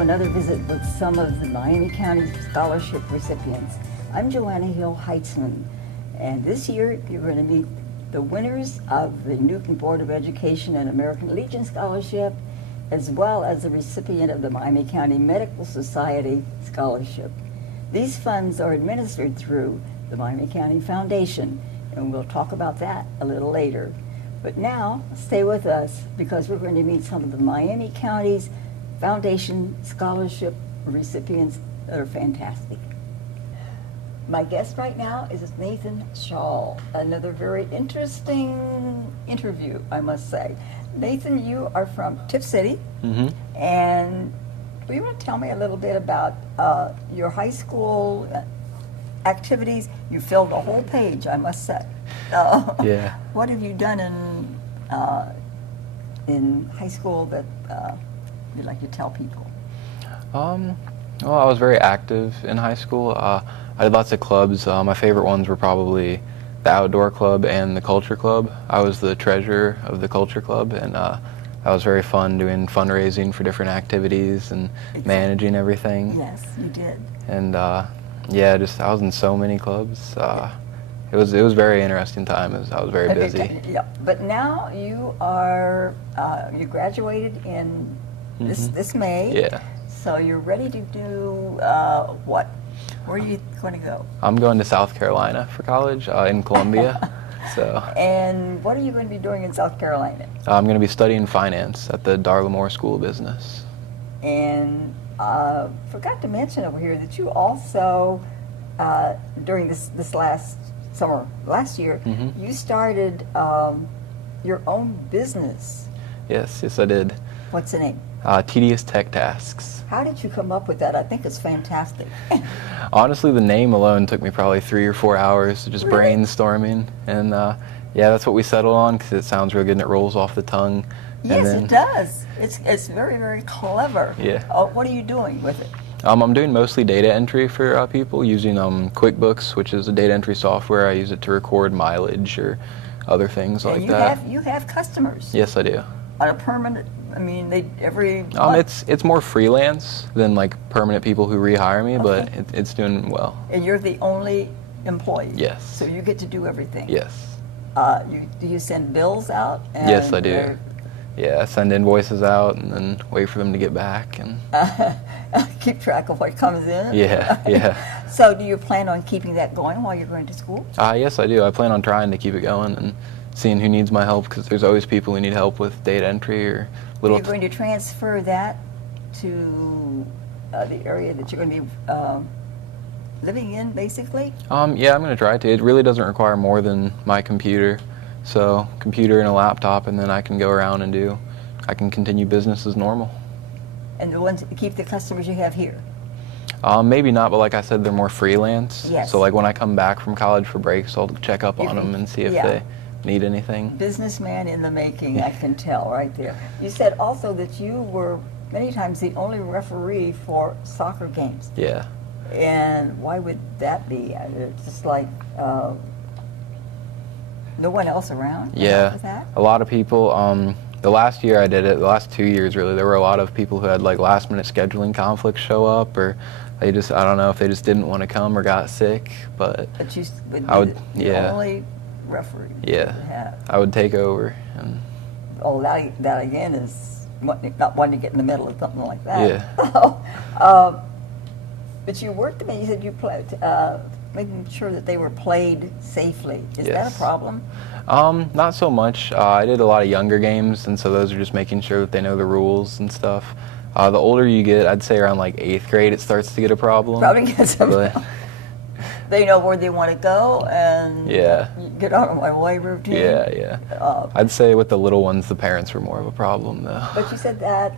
to another visit with some of the Miami County Scholarship recipients. I'm Joanna Heitzman, and this year you're going to meet the winners of the Newton Board of Education and American Legion Scholarship, as well as the recipient of the Miami County Medical Society Scholarship. These funds are administered through the Miami County Foundation, and we'll talk about that a little later. But now, stay with us because we're going to meet some of the Miami County's Foundation Scholarship recipients that are fantastic. My guest right now is Nathan Shaw. Another very interesting interview, I must say. Nathan, you are from Tipp City, and do you want to tell me a little bit about your high school activities? You filled a whole page, I must say. Yeah. What have you done in high school that you'd like to tell people? Well, I was very active in high school. I did lots of clubs. My favorite ones were probably the Outdoor Club and the Culture Club. I was the treasurer of the Culture Club, and that was very fun doing fundraising for different activities and managing everything. Yes, you did. And yeah, I was in so many clubs. It was a very interesting time. I was very busy. Yeah, but now you are you graduated in this May. Yeah. So you're ready to do what? Where are you going to go? I'm going to South Carolina for college in Columbia. So. And what are you going to be doing in South Carolina? I'm going to be studying finance at the Darla School of Business. And forgot to mention over here that you also during this last year, you started your own business. Yes, I did. What's the name? Tedious Tech Tasks. How did you come up with that? I think it's fantastic. Honestly, the name alone took me probably 3 or 4 hours just brainstorming, and yeah, that's what we settled on because it sounds real good and it rolls off the tongue. Yes, it does. It's very, very clever. Yeah. What are you doing with it? I'm doing mostly data entry for people using QuickBooks, which is a data entry software. I use it to record mileage or other things like that. You have customers. Yes, I do. On a permanent, I mean, every month? It's more freelance than like permanent people who rehire me, but it's doing well. And you're the only employee? Yes. So you get to do everything? Yes. Do you send bills out? Yes, I do. Yeah, I send invoices out and then wait for them to get back and keep track of what comes in. Yeah. So do you plan on keeping that going while you're going to school? Yes, I do. I plan on trying to keep it going and seeing who needs my help because there's always people who need help with data entry or little. Are you going to transfer that to the area that you're going to be living in, basically? Yeah, I'm going to try to. It really doesn't require more than my computer. So, computer and a laptop, and then I can go around and I can continue business as normal. And the ones keep the customers you have here? Maybe not, but like I said, they're more freelance. Yes. So like when I come back from college for breaks, I'll check up on them and see if they need anything. Businessman in the making, I can tell right there. You said also that you were many times the only referee for soccer games. Yeah. And why would that be? It's just like no one else around? Yeah, with that? a lot of people. The last year I did it, the last 2 years really, there were a lot of people who had like last minute scheduling conflicts show up, or they just, I don't know if they just didn't want to come or got sick, but you would be the the only referee. Yeah, I would take over. And that again is not wanting to get in the middle of something like that. Yeah. But you worked, you said you played, making sure that they were played safely. Is that a problem? Not so much. I did a lot of younger games, and so those are just making sure that they know the rules and stuff. The older you get, I'd say around like 8th grade, it starts to get a problem. Probably gets a problem. They know where they want to go and get out of my way routine. Yeah. I'd say with the little ones, the parents were more of a problem, though. But you said that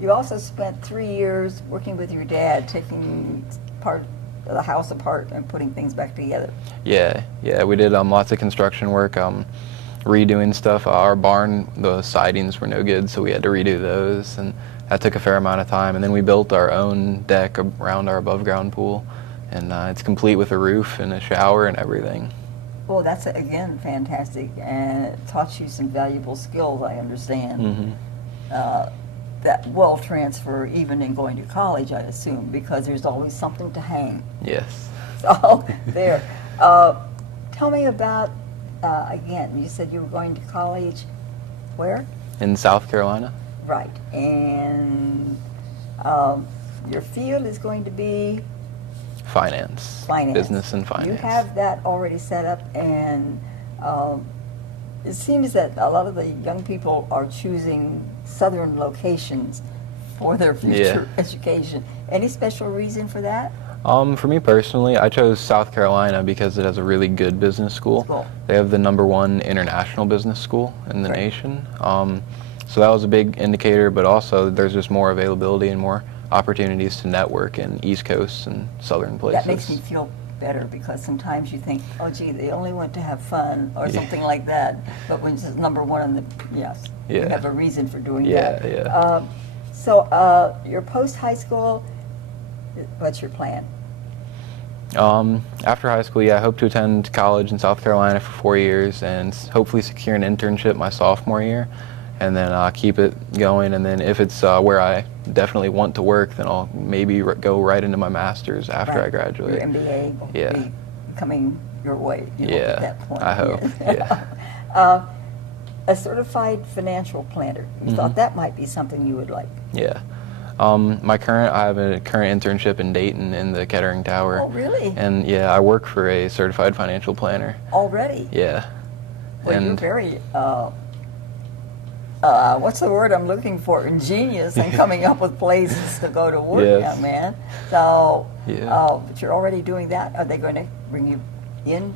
you also spent 3 years working with your dad, taking part of the house apart and putting things back together. Yeah, we did lots of construction work, redoing stuff. Our barn, the sidings were no good, so we had to redo those, and that took a fair amount of time. And then we built our own deck around our above-ground pool, and it's complete with a roof and a shower and everything. Well, that's, again, fantastic, and it taught you some valuable skills, I understand. that will transfer even in going to college, I assume, because there's always something to hang. Yes. So, there. Tell me about, again, you said you were going to college where? In South Carolina. Right. And your field is going to be? Finance. Finance. Business and finance. You have that already set up, and it seems that a lot of the young people are choosing southern locations for their future education. Any special reason for that? For me personally, I chose South Carolina because it has a really good business school. Cool. They have the #1 international business school in the Right. nation. So that was a big indicator, but also there's just more availability and more opportunities to network in East Coast and southern places. That makes me feel better, because sometimes you think, oh gee, they only went to have fun or Yeah. something like that. But when it's #1 on the, yes, you Yeah. have a reason for doing Yeah, that. yeah. So your post-high school, what's your plan? After high school, I hope to attend college in South Carolina for 4 years and hopefully secure an internship my sophomore year, and then keep it going. And then if it's where I definitely want to work, then I'll maybe go right into my master's after I Right. graduate. Your MBA will Yeah. be coming your way, you know, Yeah, at that point. I hope, Yes. yeah. A certified financial planner. You thought that might be something you would like. Yeah. I have a current internship in Dayton in the Kettering Tower. Oh, really? And I work for a certified financial planner. Already? Yeah. Well, you're And very, what's the word I'm looking for? Ingenious and coming up with places to go to work, Yes. young man. So, Yeah. but you're already doing that. Are they going to bring you in?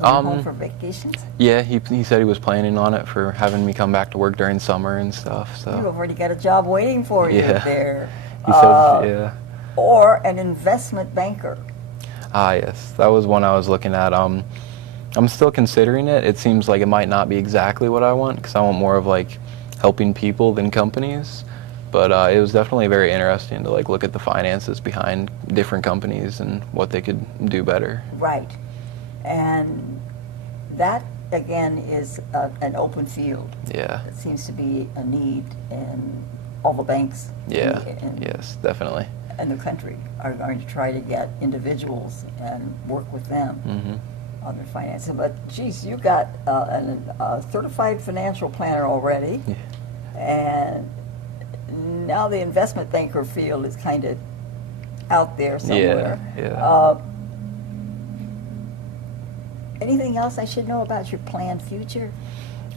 Home for vacations? yeah, he said he was planning on it for having me come back to work during summer and stuff. You've So already got a job waiting for you Yeah. there. he says, Or an investment banker. yes, that was one I was looking at. I'm still considering it. It seems like it might not be exactly what I want, because I want more of like helping people than companies. But it was definitely very interesting to like look at the finances behind different companies and what they could do better. Right. And that, again, is an open field. Yeah. It seems to be a need, and all the banks Yeah. in Yes, definitely. the country are going to try to get individuals and work with them Hmm. on their finances. But, geez, you got a certified financial planner already, Yeah. and now the investment banker field is kind of out there somewhere. Yeah. Anything else I should know about your planned future?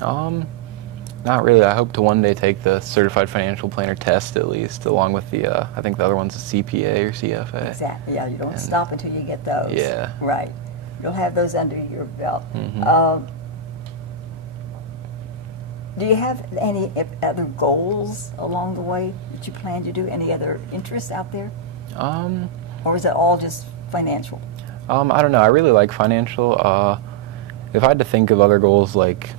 Not really. I hope to one day take the certified financial planner test at least, along with the I think the other one's a CPA or CFA. Exactly. Yeah, you don't And- stop until you get those. Yeah. Right. You'll have those under your belt. Mhm. Do you have any other goals along the way that you plan to do? Any other interests out there? Or is it all just financial? I don't know. I really like financial. If I had to think of other goals like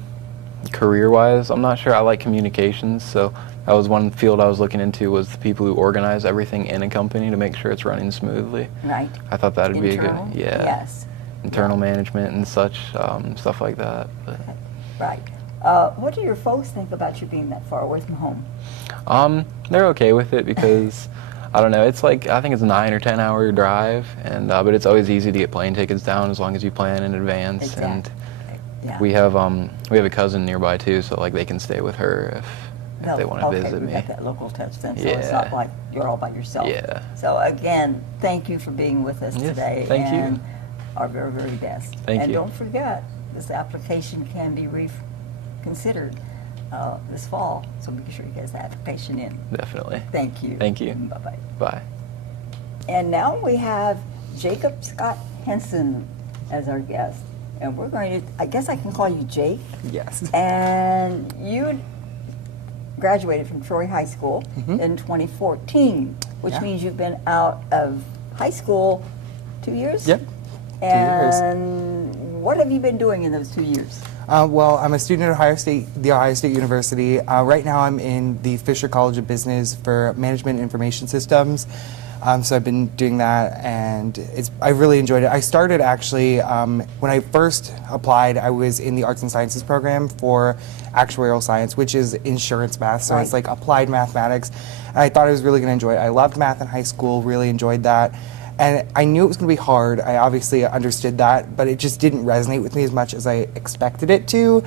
career-wise, I'm not sure. I like communications, so that was one field I was looking into, was the people who organize everything in a company to make sure it's running smoothly. Right. I thought that'd be a good, Internal? yeah, Yes. internal management and such, stuff like that. But, Right. What do your folks think about you being that far away from home? they're okay with it because I don't know. It's like, I think it's a 9 or 10 hour drive, and but it's always easy to get plane tickets down as long as you plan in advance. Exactly. And Yeah. we have a cousin nearby too, so like they can stay with her if they want to okay, visit we me. got that local touch then, so it's Yeah. not like you're all by yourself. Yeah. So again, thank you for being with us Yes, today. thank you. And our very, very best. Thank and you. don't forget, this application can be reconsidered this fall, so be sure you get the application in. Definitely. Thank you. Thank you. Bye-bye. Bye. And now we have Jacob Scott Henson as our guest. And we're going to, I guess I can call you Jake. Yes. And you graduated from Troy High School Mhm. in 2014, which Yeah. means you've been out of high school 2 years? Yep. 2 years. And what have you been doing in those 2 years? Well, I'm a student at the Ohio State University. Right now I'm in the Fisher College of Business for Management Information Systems. So I've been doing that, and I really enjoyed it. I started actually, when I first applied, I was in the Arts and Sciences program for actuarial science, which is insurance math, so it's like applied mathematics. And I thought I was really going to enjoy it. I loved math in high school, really enjoyed that. And I knew it was going to be hard. I obviously understood that, but it just didn't resonate with me as much as I expected it to,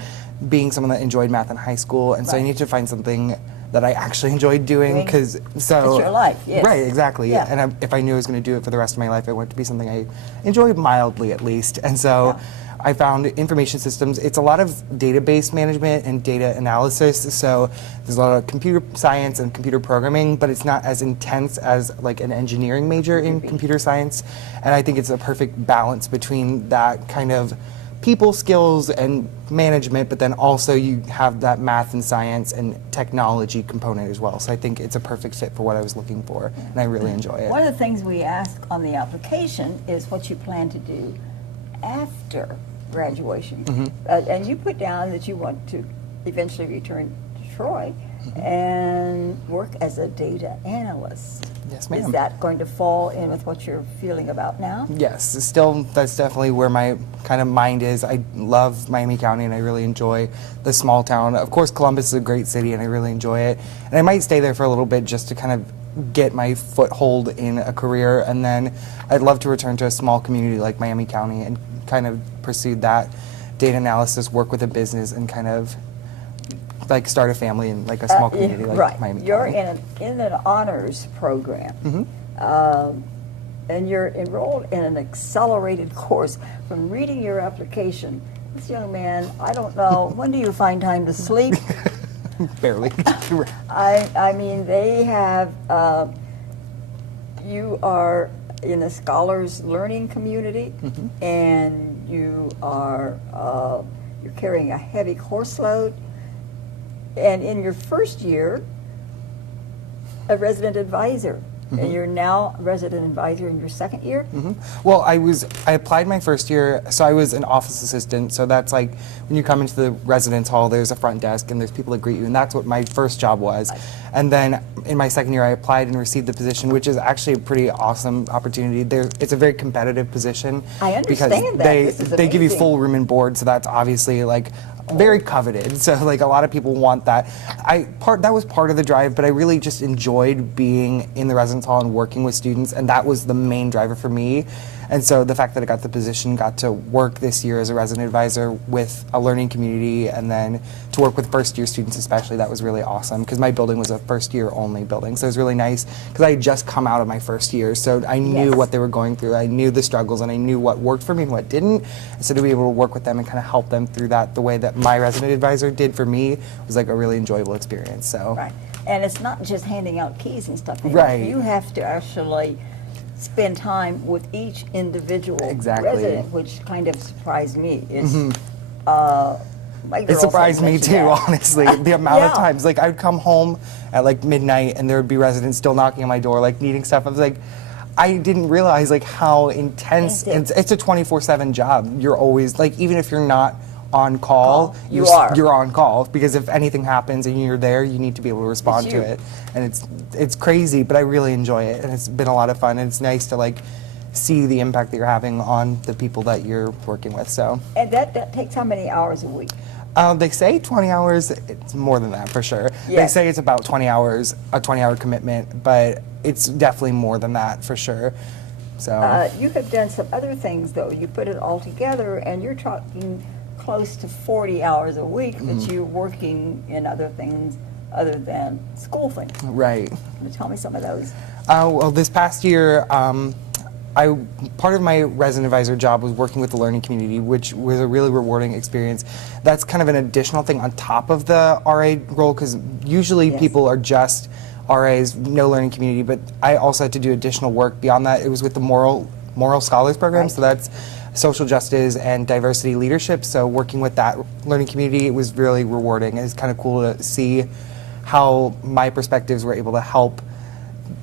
being someone that enjoyed math in high school. And so I needed to find something that I actually enjoyed doing, because it's your life, yes. Right, exactly. Yeah. And if I knew I was going to do it for the rest of my life, I want it to be something I enjoy mildly at least. And so I found information systems. It's a lot of database management and data analysis. So there's a lot of computer science and computer programming, but it's not as intense as like an engineering major in computer science. And I think it's a perfect balance between that kind of people skills and management, but then also you have that math and science and technology component as well. So I think it's a perfect fit for what I was looking for, and I really enjoy it. One of the things we ask on the application is what you plan to do after graduation. And you put down that you want to eventually return to Troy and work as a data analyst. Yes, ma'am. Is that going to fall in with what you're feeling about now? Yes, that's definitely where my kind of mind is. I love Miami County, and I really enjoy the small town. Of course, Columbus is a great city, and I really enjoy it. And I might stay there for a little bit just to kind of get my foothold in a career, and then I'd love to return to a small community like Miami County and kind of pursue that data analysis, work with a business, and kind of like start a family in like a small community like Miami You're County. in an honors program, and you're enrolled in an accelerated course. From reading your application, this young man, I don't know, when do you find time to sleep? Barely. I mean, they have, you are in a scholars learning community, and you are, you're carrying a heavy course load. And in your first year, a resident advisor, and you're now a resident advisor in your second year? Well, I applied my first year, so I was an office assistant, so that's like when you come into the residence hall, there's a front desk and there's people that greet you, and that's what my first job was. And then in my second year, I applied and received the position, which is actually a pretty awesome opportunity. It's a very competitive position. I understand because that. This is they give you amazing. full room and board, so that's obviously like very coveted. So like a lot of people want that. That was part of the drive, but I really just enjoyed being in the residence hall and working with students, and that was the main driver for me. And so the fact that I got the position, got to work this year as a resident advisor with a learning community, and then to work with first year students especially, that was really awesome, because my building was a first year only building. So it was really nice because I had just come out of my first year, so I knew what they were going through. I knew the struggles, and I knew what worked for me and what didn't. And so to be able to work with them and kind of help them through that the way that my resident advisor did for me was like a really enjoyable experience. So Right. And it's not just handing out keys and stuff. Right. You have to actually spend time with each individual Exactly. resident, which kind of surprised me. It's, my It girls surprised had me mentioned too, that. honestly, the amount of Yeah. times. Like, I would come home at like midnight and there would be residents still knocking on my door, like needing stuff. I was like, I didn't realize like how intense, it's a 24/7 job. You're always, like, even if you're not on call, you're on call, because if anything happens and you're there, you need to be able to respond to it. And it's crazy, but I really enjoy it, and it's been a lot of fun, and it's nice to like see the impact that you're having on the people that you're working with. So And that takes how many hours a week? they say 20 hours. It's more than that for sure. They Yes. say it's about 20 hours, a 20-hour commitment, but it's definitely more than that for sure. So You have done some other things, though. You put it all together, and you're talking close to 40 hours a week that you're working in other things other than school things. right. Tell me some of those. Well, this past year, part of my resident advisor job was working with the learning community, which was a really rewarding experience. That's kind of an additional thing on top of the RA role, because usually people are just RAs, no learning community, but I also had to do additional work beyond that. It was with the Moral Scholars Program, so that's social justice and diversity leadership. So working with that learning community, it was really rewarding. It's kind of cool to see how my perspectives were able to help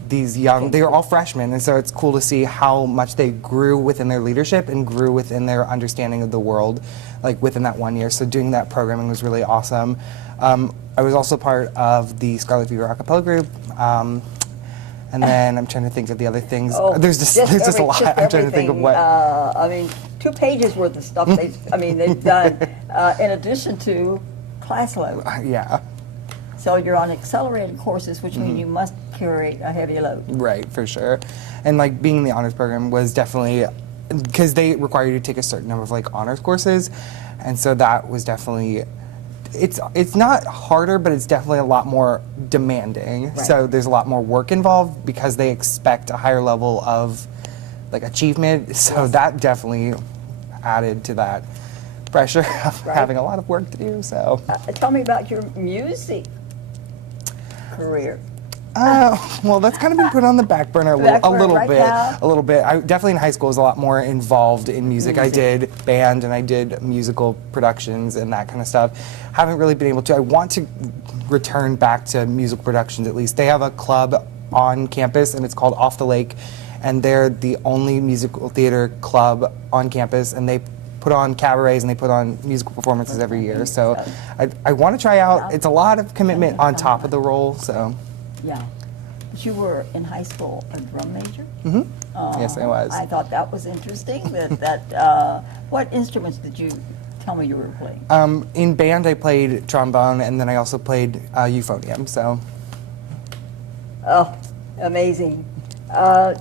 these young, they were all freshmen, and so it's cool to see how much they grew within their leadership and grew within their understanding of the world, like within that 1 year. So doing that programming was really awesome. I was also part of the Scarlet Fever a cappella group. And then I'm trying to think of the other things. Oh, there's just a lot. I'm trying to think of everything. what. I mean, 2 pages worth of stuff they've done in addition to class load. Yeah. So you're on accelerated courses, which means you must carry a heavy load. Right, for sure. And like being in the honors program was definitely, because they require you to take a certain number of like honors courses, and so that was definitely, it's not harder, but it's definitely a lot more demanding. Right. So there's a lot more work involved because they expect a higher level of like achievement. So Yes. that definitely added to that pressure of Right. having a lot of work to do. So. Tell me about your music career. Well, that's kind of been put on the back burner a Back burner little right bit. now? A little bit. I definitely in high school was a lot more involved in music. I did band and I did musical productions and that kind of stuff. Haven't really been able to. I want to return back to musical productions at least. They have a club on campus and it's called Off the Lake, and they're the only musical theater club on campus, and they put on cabarets and they put on musical performances every year. So I want to try out. It's a lot of commitment on top of the role. So. Yeah. But you were in high school a drum major? Mm-hmm. Yes, I was. I thought that was interesting. What instruments did you tell me you were playing? In band, I played trombone, and then I also played euphonium. So. Oh, amazing.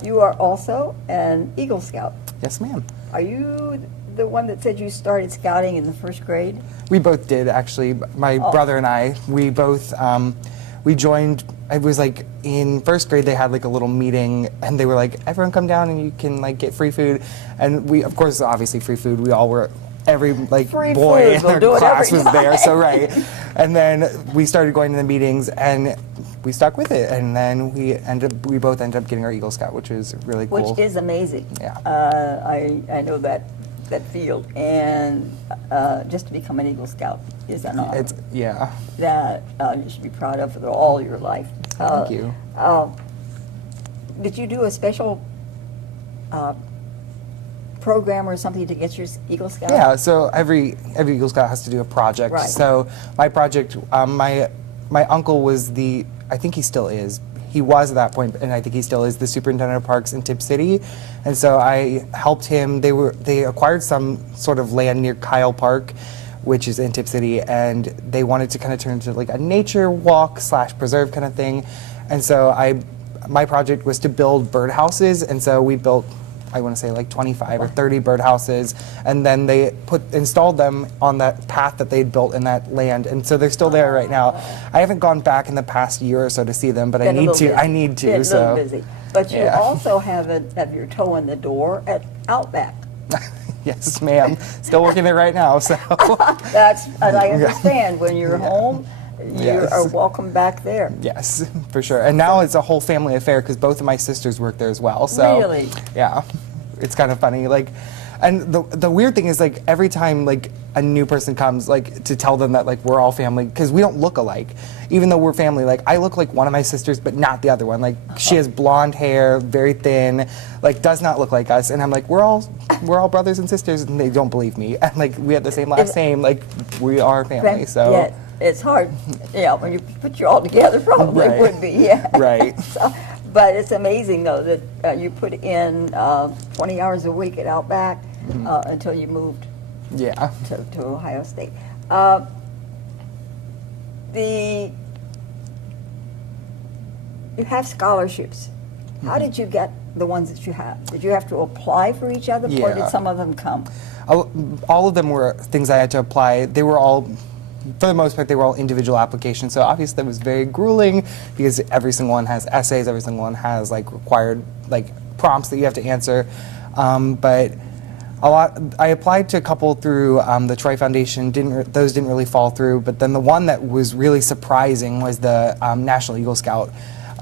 You are also an Eagle Scout. Yes, ma'am. Are you the one that said you started scouting in the 1st grade? We both did, actually. My brother and I, we both, we joined. It was like in 1st grade they had like a little meeting, and they were like, everyone come down and you can like get free food. And we, of course, obviously free food. We all were, every like Free boy food, in we'll our do it class every was there, so right. And then we started going to the meetings, and we stuck with it. And then we both ended up getting our Eagle Scout, which was really cool. Which is amazing. Yeah. I know that field, and just to become an Eagle Scout is an honor. It's, yeah. That you should be proud of for all your life. Thank you. Did you do a special program or something to get your Eagle Scout? Yeah, so every Eagle Scout has to do a project. Right. So my project, my uncle was I think he still is. He was at that point, and I think he still is the superintendent of parks in Tip City. And so I helped him. They acquired some sort of land near Kyle Park, which is in Tip City, and they wanted to kind of turn into like a nature walk / preserve kind of thing. And so my project was to build birdhouses, and so we built, I want to say like 25 or 30 birdhouses, and then they installed them on that path that they'd built in that land, and so they're still there right now. I haven't gone back in the past year or so to see them, but I need to. I need to. Get a So little busy. But you yeah. also have your toe in the door at Outback. Yes, ma'am. Still working it right now. So That's, and I understand, when you're home, you Yes. are welcome back there. yes, for sure. And now it's a whole family affair because both of my sisters work there as well. So Really? yeah, it's kind of funny. Like, and the weird thing is like every time like a new person comes, like to tell them that like we're all family, because we don't look alike, even though we're family. Like I look like one of my sisters, but not the other one. Like she has blonde hair, very thin, like does not look like us. And I'm like, we're all brothers and sisters, and they don't believe me. And like we have the same last name, like we are family. So Yeah, it's hard. Yeah, when you put you all together, probably Right. would be. Yeah. Right. So, but it's amazing though that you put in 20 hours a week at Outback until you moved yeah. to Ohio State. You have scholarships. How did you get the ones that you have? Did you have to apply for each other, or Yeah. did some of them come? All of them were things I had to apply. They were all, for the most part, they were all individual applications. So obviously that was very grueling because every single one has essays, every single one has like required like prompts that you have to answer. But I applied to a couple through the Troy Foundation. Those didn't really fall through. But then the one that was really surprising was the National Eagle Scout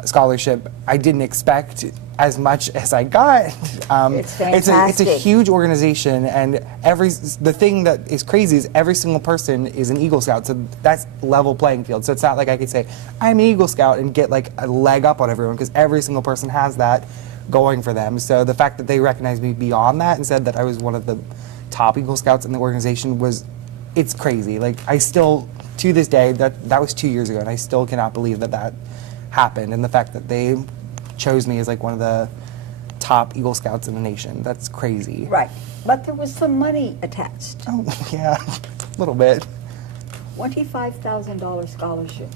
scholarship. I didn't expect as much as I got. It's It's a fantastic. huge organization, and the thing that is crazy is every single person is an Eagle Scout, so that's level playing field. So it's not like I could say I'm an Eagle Scout and get like a leg up on everyone, because every single person has that going for them. So the fact that they recognized me beyond that and said that I was one of the top Eagle Scouts in the organization it's crazy. Like I still, to this day, that was 2 years ago, and I still cannot believe that happened, and the fact that they chose me as like one of the top Eagle Scouts in the nation. That's crazy. Right. But there was some money attached. Oh, yeah, a little bit. $25,000 scholarship,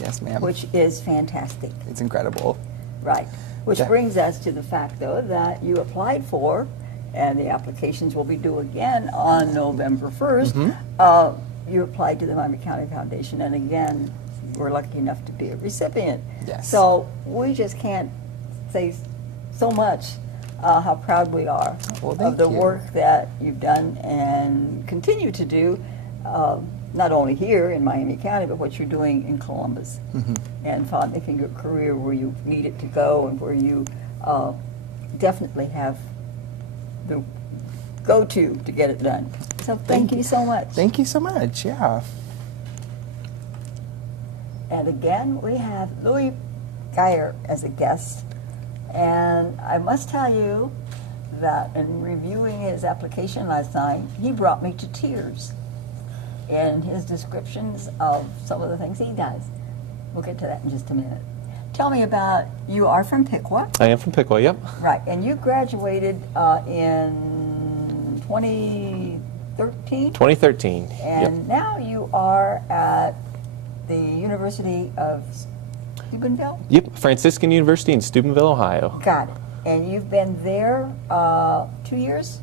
Yes, ma'am. which is fantastic. It's incredible. Right. Which Yeah. brings us to the fact, though, that you applied for, and the applications will be due again on November 1st. You applied to the Miami County Foundation, and again, we're lucky enough to be a recipient. Yes. So we just can't say so much how proud we are Well, of thank the you. work that you've done and continue to do, not only here in Miami County, but what you're doing in Columbus, and making your career where you need it to go and where you definitely have the go-to to get it done. So thank you so much. Thank you so much, yeah. And again, we have Louis Geyer as a guest. And I must tell you that in reviewing his application last night, he brought me to tears in his descriptions of some of the things he does. We'll get to that in just a minute. Tell me about, you are from Piqua, I am from Piqua, yep. right? And you graduated in 2013? 2013. And now you are at the University of Steubenville? Yep, Franciscan University in Steubenville, Ohio. Got it. And you've been there 2 years?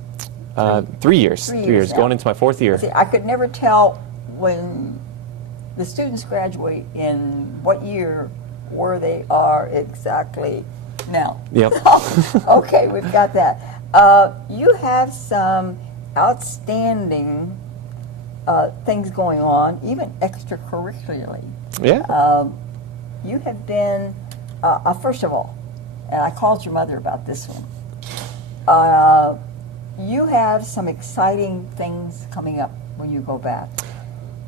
3 years. 3 3 years years, now. going into my 4th year. See, I could never tell when the students graduate in what year where they are exactly now. Yep. Okay, we've got that. You have some outstanding things going on, even extracurricularly. Yeah. You have been, first of all, and I called your mother about this one, you have some exciting things coming up when you go back.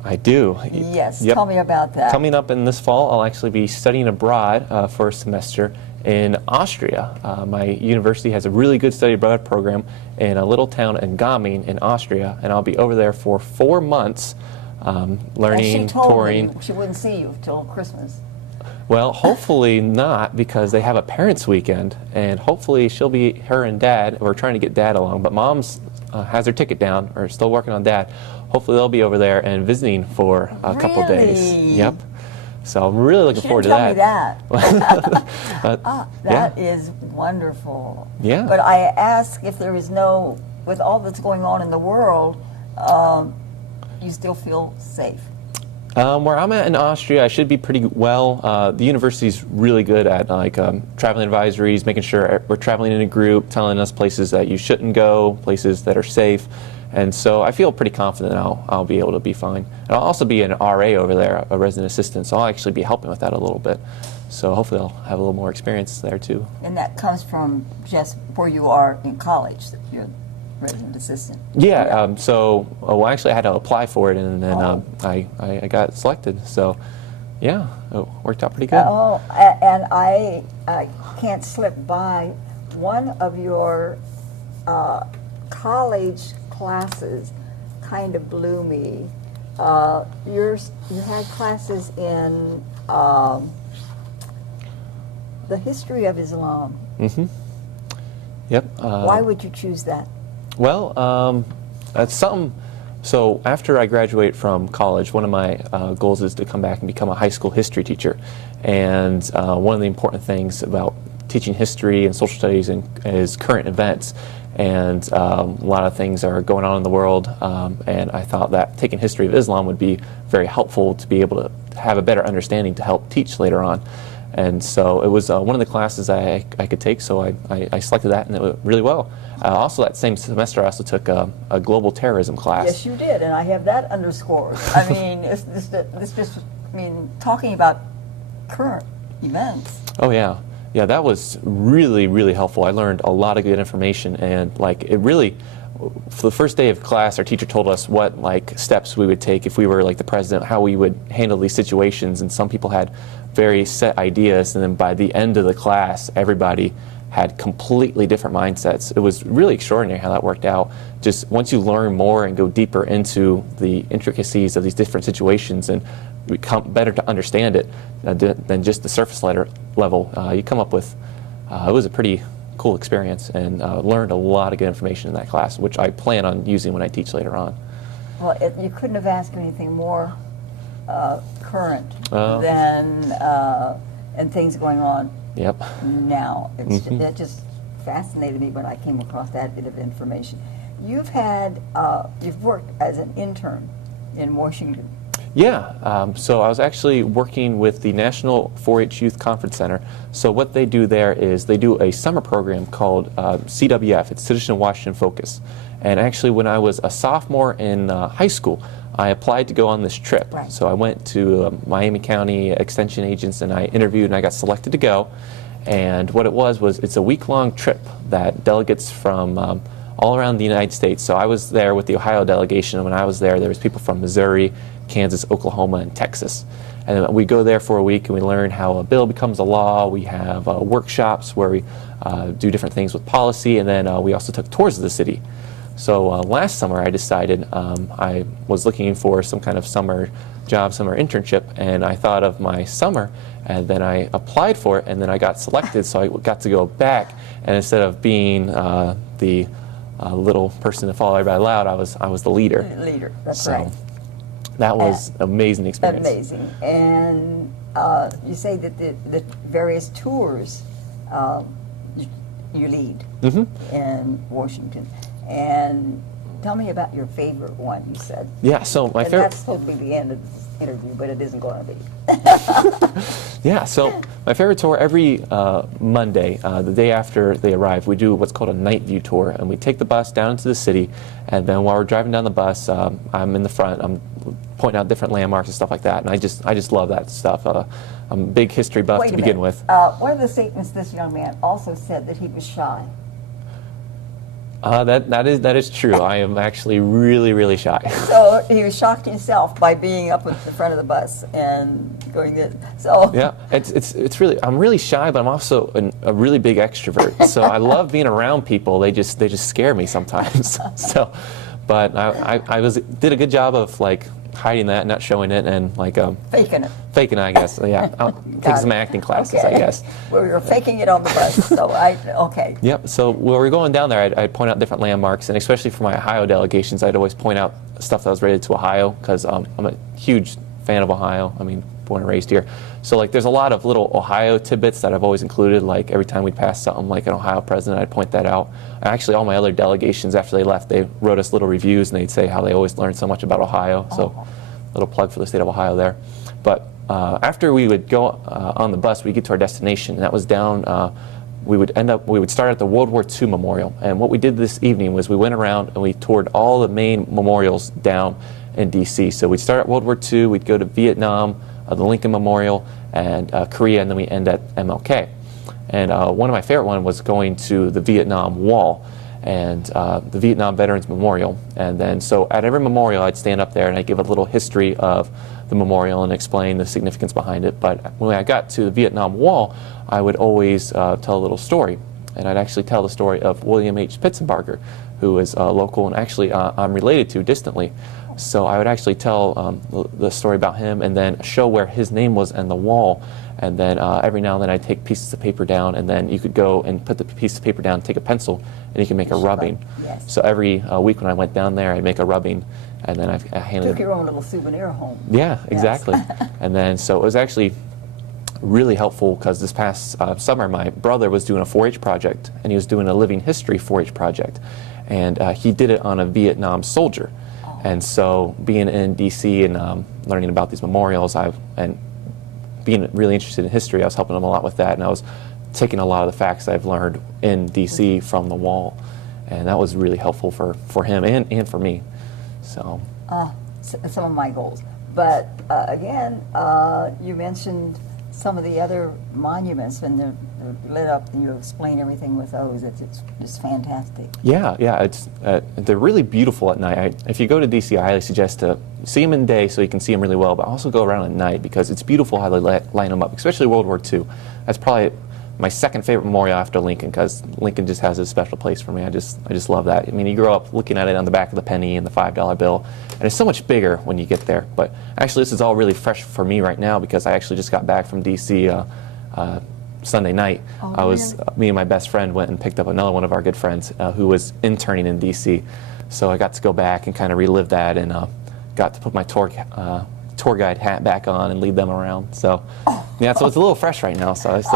I do. Yes, Yep. tell me about that. Coming up in this fall, I'll actually be studying abroad for a semester in Austria. My university has a really good study abroad program in a little town in Gaming in Austria, and I'll be over there for 4 months learning, and she told touring. me she wouldn't see you till Christmas. Well, hopefully not, because they have a parents' weekend, and hopefully her and Dad, we're trying to get Dad along, but Mom's has her ticket down, or still working on Dad. Hopefully they'll be over there and visiting for a couple days. Really? Yep. So I'm really looking She forward didn't to tell me that. yeah. That is wonderful. Yeah. But I ask if there is no, with all that's going on in the world, you still feel safe. Where I'm at in Austria, I should be pretty well. The university's really good at traveling advisories, making sure we're traveling in a group, telling us places that you shouldn't go, places that are safe. And so I feel pretty confident I'll be able to be fine. And I'll also be an RA over there, a resident assistant, so I'll actually be helping with that a little bit. So hopefully I'll have a little more experience there too. And that comes from just where you are in college, that you're resident assistant. Yeah, well, actually I had to apply for it, and then Oh. I got selected. So yeah, it worked out pretty good. Oh, and I can't slip by one of your college classes kind of blew me. You had classes in the history of Islam. Mm-hmm. Yep. Why would you choose that? Well, that's something. So after I graduate from college, one of my goals is to come back and become a high school history teacher. And one of the important things about teaching history and social studies is current events. And a lot of things are going on in the world. And I thought that taking history of Islam would be very helpful to be able to have a better understanding to help teach later on. And so it was one of the classes I could take, so I selected that, and it went really well. Also, that same semester, I also took a global terrorism class. Yes, you did, and I have that underscored. I mean, talking about current events. Oh, yeah. Yeah, that was really, really helpful. I learned a lot of good information, and it really, for the first day of class, our teacher told us what steps we would take if we were the president, how we would handle these situations, and some people had very set ideas, and then by the end of the class, everybody had completely different mindsets. It was really extraordinary how that worked out. Just once you learn more and go deeper into the intricacies of these different situations and become better to understand it than just the surface level, you come up with, it was a pretty cool experience, and learned a lot of good information in that class, which I plan on using when I teach later on. Well, you couldn't have asked anything more current than and things going on Yep. now. That just fascinated me when I came across that bit of information. You've worked as an intern in Washington. Yeah, so I was actually working with the National 4-H Youth Conference Center. So what they do there is they do a summer program called CWF, it's Citizen Washington Focus. And actually when I was a sophomore in high school, I applied to go on this trip. Right. So I went to Miami County Extension agents and I interviewed and I got selected to go. And what it was it's a week-long trip that delegates from all around the United States. So I was there with the Ohio delegation, and when I was there was people from Missouri, Kansas, Oklahoma, and Texas. And we go there for a week and we learn how a bill becomes a law. We have workshops where we do different things with policy, and then we also took tours of the city. So last summer I decided I was looking for some kind of summer job, summer internship, and I thought of my summer, and then I applied for it, and then I got selected, so I got to go back, and instead of being the little person to follow everybody loud, I was the leader. Leader, that's So right. that was an amazing experience. Amazing. And you say that the various tours you lead in Washington. And tell me about your favorite one, you said. Yeah, so my And favorite. that's supposed to be the end of this interview, but it isn't going to be. Yeah, so my favorite tour every Monday, the day after they arrive, we do what's called a night view tour, and we take the bus down into the city, and then while we're driving down the bus, I'm in the front, I'm pointing out different landmarks and stuff like that, and I just love that stuff. I'm a big history buff Wait to a begin minute. with. One of the statements this young man also said that he was shy. That is true. I am actually really, really shy. So he was shocked himself by being up at the front of the bus and going in. So Yeah, it's really, I'm really shy, but I'm also a really big extrovert. So I love being around people. They just scare me sometimes. So, but I did a good job of like hiding that, not showing it, and like faking it. faking it, I guess. Yeah, I'll take some acting classes, Okay. I guess. Well, we were faking it on the bus. So okay. Yep. So when we were going down there, I'd point out different landmarks, and especially for my Ohio delegations, I'd always point out stuff that was related to Ohio, because I'm a huge fan of Ohio. I mean, born and raised here. So like, there's a lot of little Ohio tidbits that I've always included. Like every time we pass something like an Ohio president, I'd point that out. And actually, all my other delegations, after they left, they wrote us little reviews, and they'd say how they always learned so much about Ohio. So, little plug for the state of Ohio there. But after we would go on the bus, we'd get to our destination, and that was down. We would start at the World War II Memorial. And what we did this evening was we went around and we toured all the main memorials down in D.C. So we'd start at World War II, we'd go to Vietnam, the Lincoln Memorial, and Korea, and then we end at MLK. And one of my favorite ones was going to the Vietnam Wall and the Vietnam Veterans Memorial. And then, so at every memorial, I'd stand up there and I'd give a little history of the memorial and explain the significance behind it. But when I got to the Vietnam Wall, I would always tell a little story. And I'd actually tell the story of William H. Pitsenbarger, who is local and actually I'm related to distantly. So I would actually tell the story about him and then show where his name was on the wall. And then every now and then I'd take pieces of paper down, and then you could go and put the piece of paper down, take a pencil, and you can make a rubbing. Yes. So every week when I went down there, I'd make a rubbing, and then I handed Took your own little souvenir home. Yeah, Yes. exactly. And then, so it was actually really helpful, because this past summer, my brother was doing a 4-H project, and he was doing a living history 4-H project. And he did it on a Vietnam soldier. And so being in D.C. and learning about these memorials, and being really interested in history, I was helping him a lot with that, and I was taking a lot of the facts I've learned in D.C. from the wall. And that was really helpful for him and for me. So. Some of my goals. But again, you mentioned some of the other monuments, and they're lit up, and you explain everything with those. It's just fantastic. Yeah, it's they're really beautiful at night. If you go to DC, I highly suggest to see them in the day so you can see them really well, but also go around at night, because it's beautiful how they line them up, especially World War II. That's probably my second favorite memorial after Lincoln, because Lincoln just has a special place for me. I just love that. I mean, you grow up looking at it on the back of the penny and the $5 bill, and it's so much bigger when you get there. But actually, this is all really fresh for me right now because I actually just got back from D.C. Sunday night. Oh, Me and my best friend went and picked up another one of our good friends who was interning in D.C. So I got to go back and kind of relive that, and got to put my tour guide hat back on and lead them around. So yeah, so it's a little fresh right now. So it's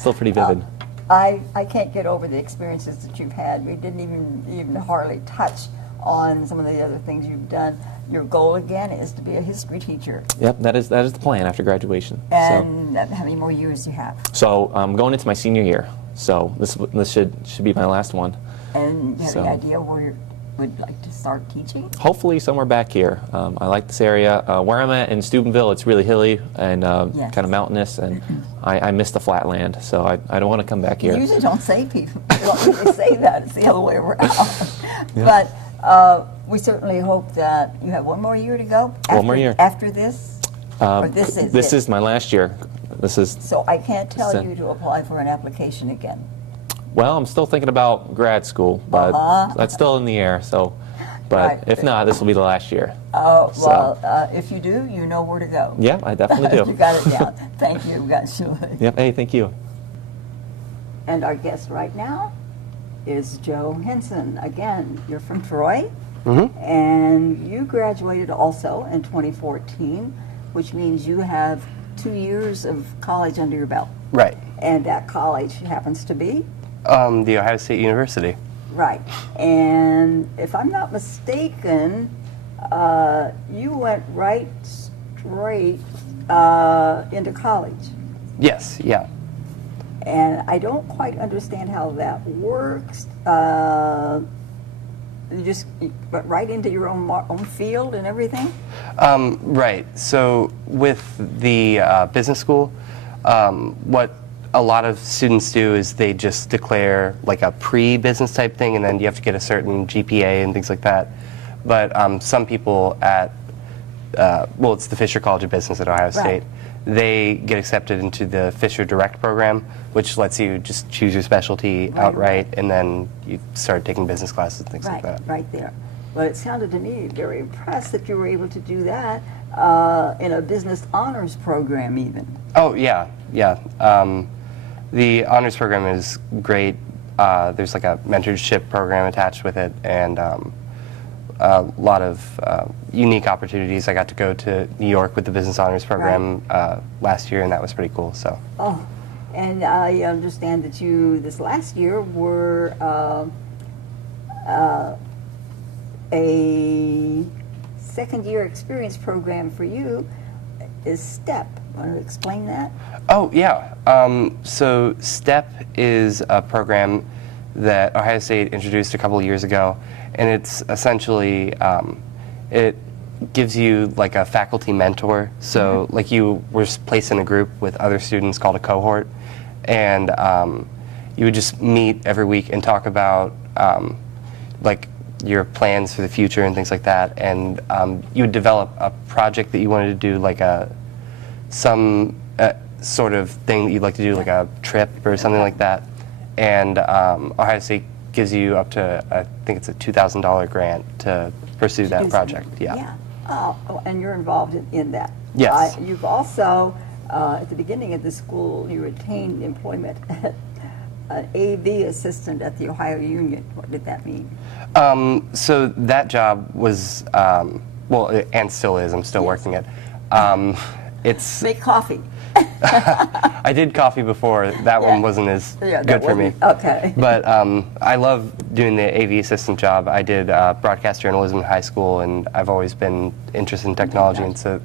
still pretty vivid. I can't get over the experiences that you've had. We didn't even hardly touch on some of the other things you've done. Your goal again is to be a history teacher. Yep, that is the plan after graduation. And how many more years do you have? So I'm going into my senior year. So this should be my last one. And you have So- any idea where you would like to start teaching? Hopefully somewhere back here. I like this area. Where I'm at in Steubenville, it's really hilly and Yes. kind of mountainous, and I miss the flat land, so I don't want to come back You here. usually don't say people. You don't usually say that. It's the other way around. But we certainly hope that you have one more year to go. One more year. After this? Or this is my last year. This is, So I can't tell it. you to apply for an application again. well, I'm still thinking about grad school, but that's still in the air, so, but Right. if not, this will be the last year. Oh, So- well, if you do, you know where to go. Yeah, I definitely do. You got it down. Thank you, Julie. Yep, hey, thank you. And our guest right now is Joe Henson. Again, you're from Troy, and you graduated also in 2014, which means you have 2 years of college under your belt. Right. And that college happens to be? The Ohio State University. Right. And if I'm not mistaken, you went right straight into college. Yes, yeah. And I don't quite understand how that works. You just went right into your own field and everything? Right. So with the business school, what a lot of students do is they just declare like a pre-business type thing, and then you have to get a certain GPA and things like that. But some people at, well, it's the Fisher College of Business at Ohio State. They get accepted into the Fisher Direct program, which lets you just choose your specialty outright, and then you start taking business classes and things like that. Right there. Well, it sounded to me very impressed that you were able to do that in a business honors program even. Oh, yeah, yeah. The honors program is great. There's like a mentorship program attached with it, and a lot of unique opportunities. I got to go to New York with the business honors program last year, and that was pretty cool. So. Oh, and I understand that you, this last year, were a second-year experience program for you is STEP. Want to explain that? Oh, yeah. So STEP is a program that Ohio State introduced a couple of years ago, and it's essentially, it gives you like a faculty mentor. So like you were placed in a group with other students called a cohort, and you would just meet every week and talk about like your plans for the future and things like that, and you would develop a project that you wanted to do, like some sort of thing that you'd like to do, like a trip or something like that. And Ohio State gives you up to, I think it's a $2,000 grant to pursue that project. Yeah. Oh, and you're involved in that. Yes. You've also, at the beginning of the school, you attained employment as an AV assistant at the Ohio Union. What did that mean? So that job was, well, and still is, I'm still working it. It's Make coffee. I did coffee before. That one wasn't as good for me. Okay. But I love doing the AV assistant job. I did broadcast journalism in high school, and I've always been interested in technology. And so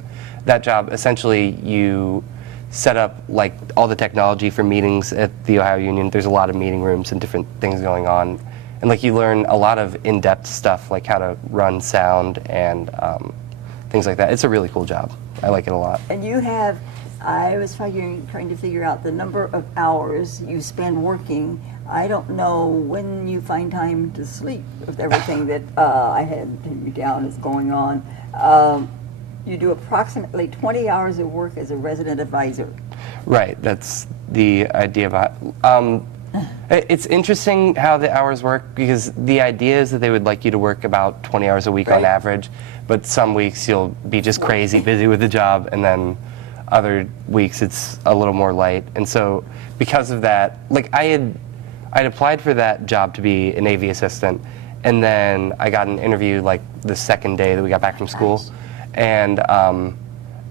that job, essentially, you set up like all the technology for meetings at the Ohio Union. There's a lot of meeting rooms and different things going on. And like you learn a lot of in-depth stuff, like how to run sound and things like that. It's a really cool job. I like it a lot. And you have, I was trying to figure out the number of hours you spend working. I don't know when you find time to sleep with everything that I had you down is going on. You do approximately 20 hours of work as a resident advisor. Right. That's the idea about it's interesting how the hours work, because the idea is that they would like you to work about 20 hours a week on Right. average, but some weeks you'll be just crazy busy with the job, and then other weeks it's a little more light. And so because of that, like I'd applied for that job to be an AV assistant, and then I got an interview like the second day that we got back from school, and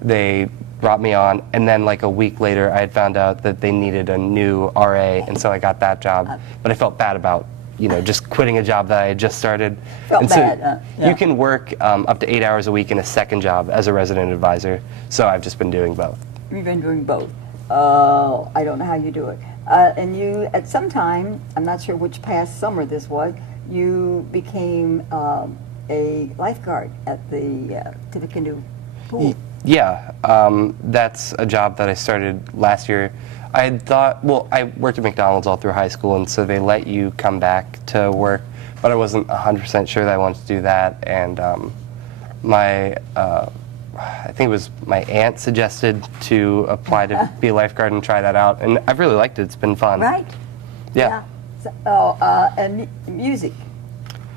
they brought me on, and then like a week later I had found out that they needed a new RA, and so I got that job. But I felt bad about, just quitting a job that I had just started. Felt and so bad, yeah. you can work up to 8 hours a week in a second job as a resident advisor, so I've just been doing both. You've been doing both. I don't know how you do it. And you, at some time, I'm not sure which past summer this was, you became a lifeguard at the Tippecanoe pool. Yeah, that's a job that I started last year. I had thought, well, I worked at McDonald's all through high school, and so they let you come back to work, but I wasn't 100% sure that I wanted to do that, and I think it was my aunt suggested to apply to be a lifeguard and try that out, and I've really liked it. It's been fun. Right? Yeah. So, and music,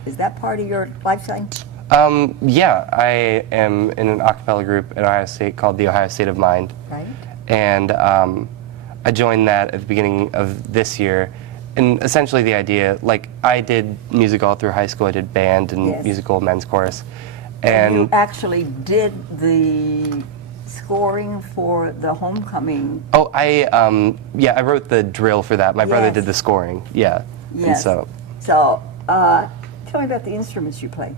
is that part of your lifetime? Yeah, I am in an a cappella group at Ohio State called the Ohio State of Mind. Right. And I joined that at the beginning of this year. And essentially the idea, like I did music all through high school. I did band and Yes. musical men's chorus. You And actually did the scoring for the homecoming. oh, I wrote the drill for that. My brother Yes. did the scoring. Yeah. Yes. And so So, tell me about the instruments you play.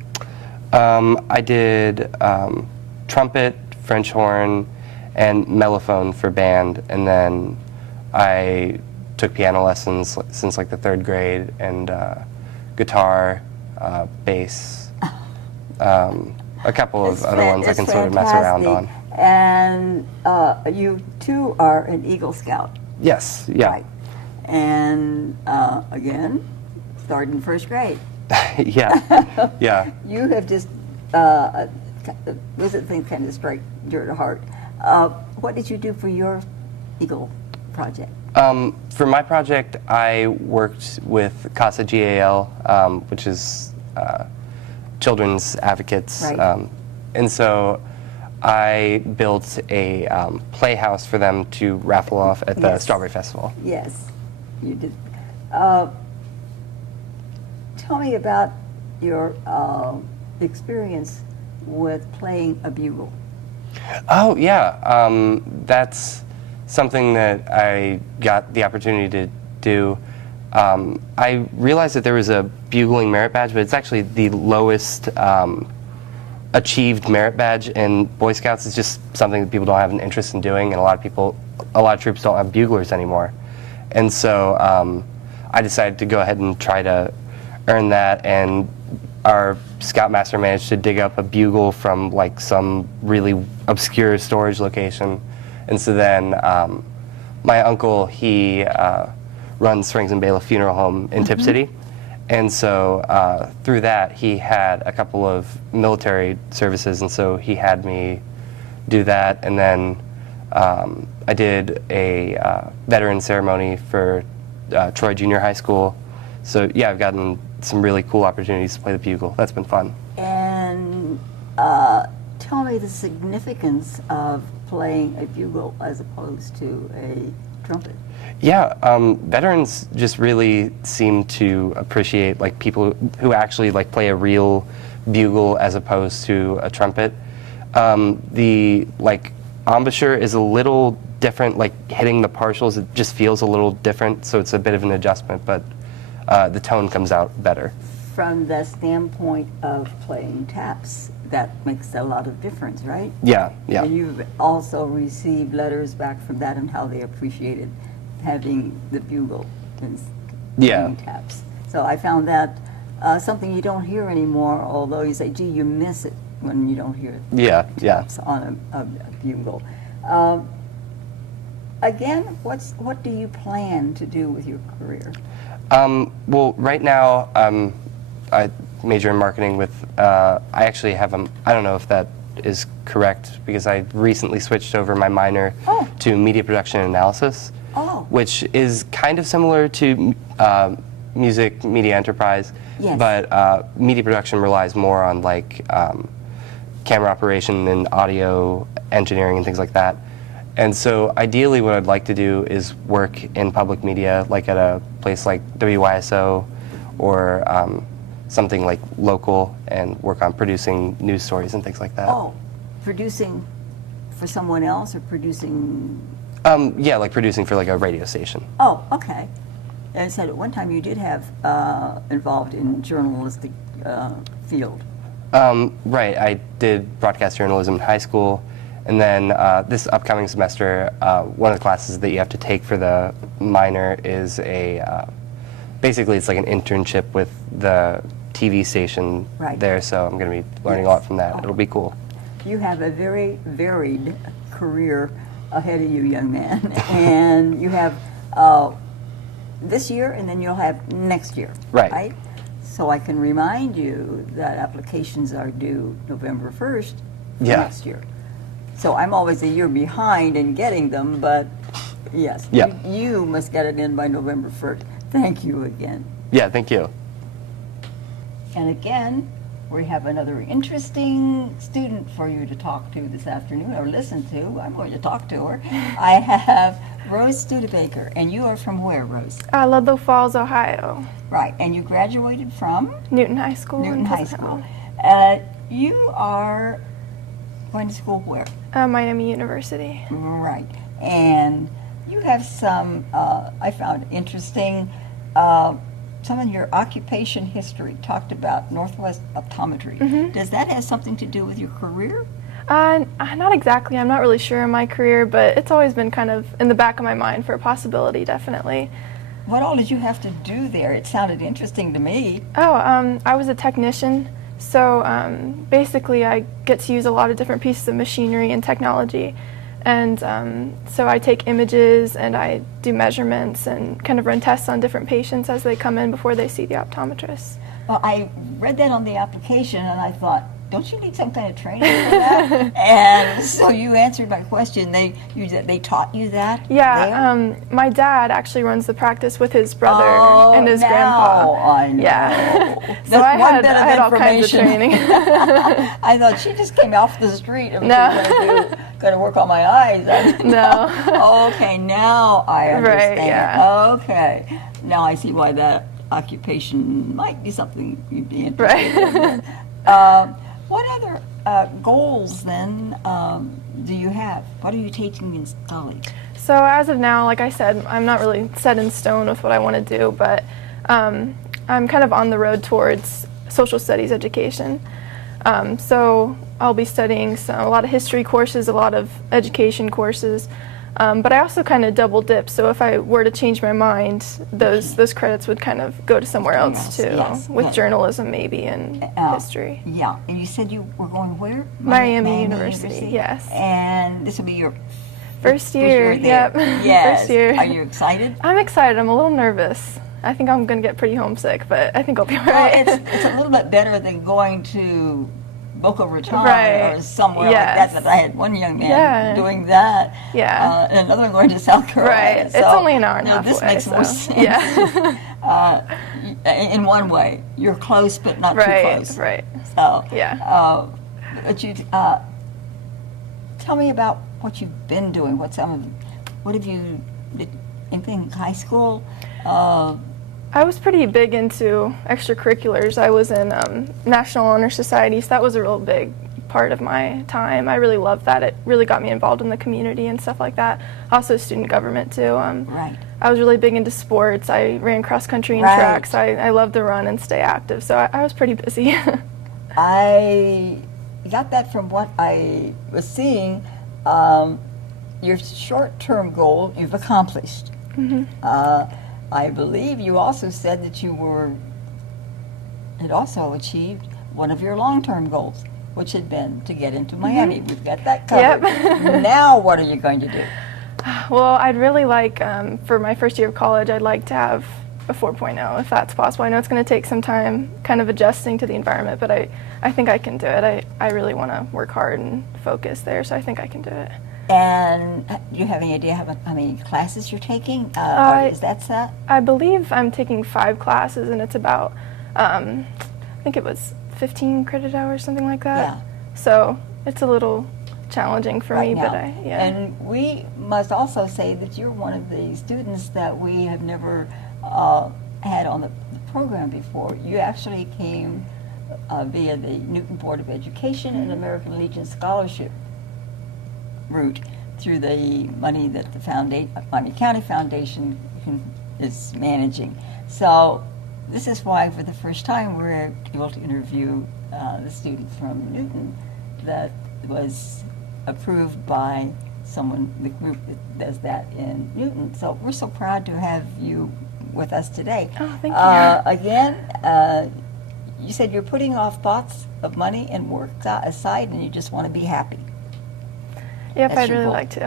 I did trumpet, French horn, and mellophone for band, and then I took piano lessons since like the 3rd grade, and guitar, bass, a couple of other ones I can sort of mess around on. And you too are an Eagle Scout. Yes, yeah. Right. And again, started in 1st grade. Yeah, yeah. You have just, those are things kind of strike dear to heart. What did you do for your Eagle project? For my project, I worked with Casa GAL, which is children's advocates. Right. And so I built a playhouse for them to raffle off at the Yes. Strawberry Festival. Yes, you did. Tell me about your experience with playing a bugle. Oh, yeah. That's something that I got the opportunity to do. I realized that there was a bugling merit badge, but it's actually the lowest achieved merit badge in Boy Scouts. It's just something that people don't have an interest in doing, and a lot of troops don't have buglers anymore. And so I decided to go ahead and try to earn that, and our scoutmaster managed to dig up a bugle from like some really obscure storage location. And so then my uncle, he runs Springs and Bailiff Funeral Home in Tip City. And so through that, he had a couple of military services, and so he had me do that. And then I did a veteran ceremony for Troy Junior High School. So yeah, I've gotten some really cool opportunities to play the bugle. That's been fun. And tell me the significance of playing a bugle as opposed to a trumpet. Yeah, veterans just really seem to appreciate like people who actually like play a real bugle as opposed to a trumpet. The like embouchure is a little different, like hitting the partials, it just feels a little different, so it's a bit of an adjustment, but the tone comes out better. From the standpoint of playing taps, that makes a lot of difference, right? Yeah, yeah. And you've also received letters back from that and how they appreciated having the bugle and Yeah. playing taps. So I found that something you don't hear anymore, although you say, gee, you miss it when you don't hear Yeah, yeah. taps on a bugle. Again, what do you plan to do with your career? Well, right now, I major in marketing with, I actually have I don't know if that is correct, because I recently switched over my minor Oh. to media production and analysis. Oh. which is kind of similar to music media enterprise, Yes. but media production relies more on like camera operation and audio engineering and things like that. And so ideally what I'd like to do is work in public media, like at a place like WYSO or something like local, and work on producing news stories and things like that. Oh, producing for someone else or producing? Yeah, like producing for like a radio station. Oh, okay. And said at one time you did have involved in journalistic field. Right, I did broadcast journalism in high school, and then this upcoming semester, one of the classes that you have to take for the minor is basically it's like an internship with the TV station Right. there, so I'm going to be learning a lot from that. It'll be cool. You have a very varied career ahead of you, young man. And you have this year, and then you'll have next year. Right. So I can remind you that applications are due November 1st for Yeah. next year. So I'm always a year behind in getting them, but yes, Yeah. you must get it in by November 1st. Thank you again. Yeah, thank you. And again, we have another interesting student for you to talk to this afternoon, or listen to. I'm going to talk to her. I have Rose Studebaker, and you are from where, Rose? Ludlow Falls, Ohio. Right, and you graduated from Newton High School. Newton in High Pleasant School. Hill. You are going to school where? Miami University. Right, and you have some, I found interesting, some of your occupation history talked about Northwest Optometry. Does that have something to do with your career? Not exactly. I'm not really sure in my career, but it's always been kind of in the back of my mind for a possibility, definitely. What all did you have to do there? It sounded interesting to me. I was a technician, so basically I get to use a lot of different pieces of machinery and technology. And so I take images and I do measurements and kind of run tests on different patients as they come in before they see the optometrist. Well, I read that on the application and I thought, don't you need some kind of training for that? And so you answered my question. They taught you that? Yeah, my dad actually runs the practice with his brother and his now grandpa. I know. Yeah. So That's I one bit of had all kinds of information. training. I thought she just came off the street and No. was going to work on my eyes. No. Okay, now I understand. Right, yeah. Okay. Now I see why that occupation might be something you'd be interested in. What other goals, then, do you have? What are you taking in college? So as of now, like I said, I'm not really set in stone with what I want to do, but I'm kind of on the road towards social studies education. So I'll be studying a lot of history courses, a lot of education courses, but I also kind of double dip. So if I were to change my mind, those credits would kind of go to somewhere else too, yes, with yes. journalism maybe and history. Yeah, and you said you were going where? Miami University, yes. And this will be your First year, there. yep. Yes. First year. Are you excited? I'm excited. I'm a little nervous. I think I'm going to get pretty homesick, but I think I'll be all right. Well, it's a little bit better than going to Boca Raton Right. or somewhere Yes. like that. But I had one young man Yeah. doing that, Yeah. and another one going to South Carolina. Right. So, It's only an hour and a you know, half this away, makes so, more sense. yeah. In one way, you're close, but not too Right, close. right. So, Yeah. but you tell me about what you've been doing. What have you did anything in high school? I was pretty big into extracurriculars. I was in National Honor Society, so that was a real big part of my time. I really loved that. It really got me involved in the community and stuff like that. Also student government too. Right. I was really big into sports. I ran cross country and Right. tracks. I love to run and stay active, so I was pretty busy. I got that from what I was seeing. Your short-term goal you've accomplished. I believe you also said that you had also achieved one of your long-term goals, which had been to get into Miami. We've got that covered. Yep. Now what are you going to do? Well, I'd really like, for my first year of college, I'd like to have a 4.0 if that's possible. I know it's going to take some time kind of adjusting to the environment, but I think I can do it. I really want to work hard and focus there, so I think I can do it. And do you have any idea how many classes you're taking? Is that set? I believe I'm taking 5 classes, and it's about, I think it was 15 credit hours, something like that. Yeah. So it's a little challenging for me, Right now. but yeah. And we must also say that you're one of the students that we have never had on the program before. You actually came via the Newton Board of Education and American Legion Scholarship route through the money that the Miami County Foundation is managing. So this is why for the first time we're able to interview the student from Newton that was approved by someone, the group that does that in Newton. So we're so proud to have you with us today. Oh, thank you. Again, you said you're putting off thoughts of money and work aside and you just want to be happy. Yep, That's I'd your really goal. like to.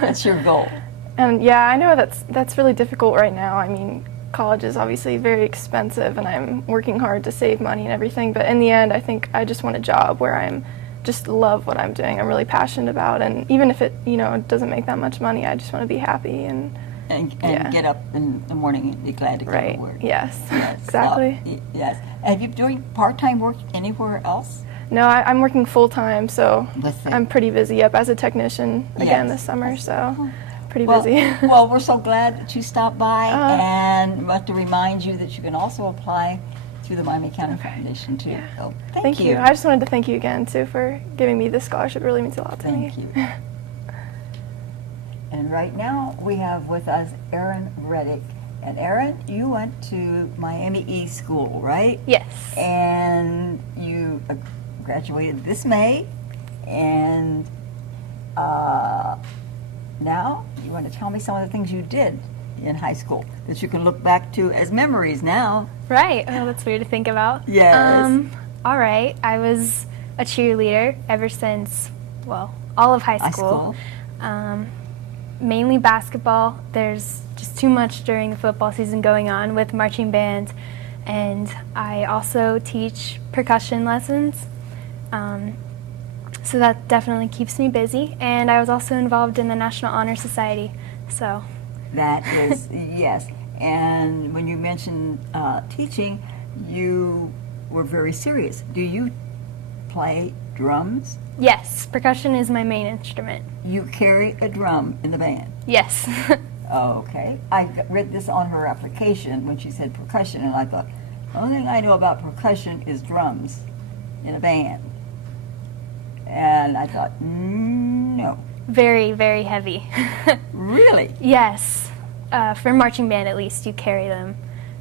That's your goal. And yeah, I know that's really difficult right now. I mean, college is obviously very expensive, and I'm working hard to save money and everything. But in the end, I think I just want a job where I'm just love what I'm doing. I'm really passionate about, and even if it doesn't make that much money, I just want to be happy and yeah. Get up in the morning and be glad to go right. to work. Yes, Yes. exactly. Yes. Have you doing part-time work anywhere else? No, I'm working full time, so With the- I'm pretty busy up as a technician again Yes. this summer. So pretty Well, busy. well, we're so glad that you stopped by, Uh-huh. and we want to remind you that you can also apply through the Miami County Foundation too. Yeah. So Thank you. I just wanted to thank you again too for giving me this scholarship. It really means a lot to me. Thank you. And right now we have with us Erin Reddick. And Erin, you went to Miami East School, right? Yes. And you graduated this May, and now you want to tell me some of the things you did in high school that you can look back to as memories now. Right. Oh, that's weird to think about. Yes. All right. I was a cheerleader ever since, well, all of high school. Mainly basketball. There's just too much during the football season going on with marching band. And I also teach percussion lessons. So that definitely keeps me busy. And I was also involved in the National Honor Society. So That is, yes. And when you mentioned teaching, you were very serious. Do you play drums? yes, percussion is my main instrument. You carry a drum in the band. Yes. Okay. I read this on her application when she said percussion, and I thought, the only thing I know about percussion is drums in a band. And I thought, no. Very, very heavy. Really? Yes. For marching band, at least, you carry them.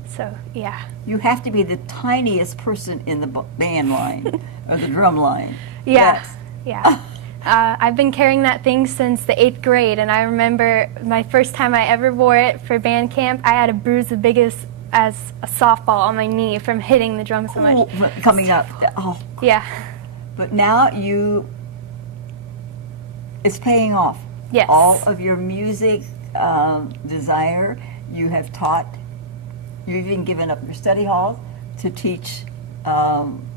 So, yeah. You have to be the tiniest person in the band line or the drum line. Yeah. Yes. Yeah. I've been carrying that thing since the 8th grade, and I remember my first time I ever wore it for band camp, I had a bruise the biggest as a softball on my knee from hitting the drum so much. Oh, coming up. Oh. Yeah. But now it's paying off. Yes. All of your music desire, you have taught, you've even given up your study hall to teach some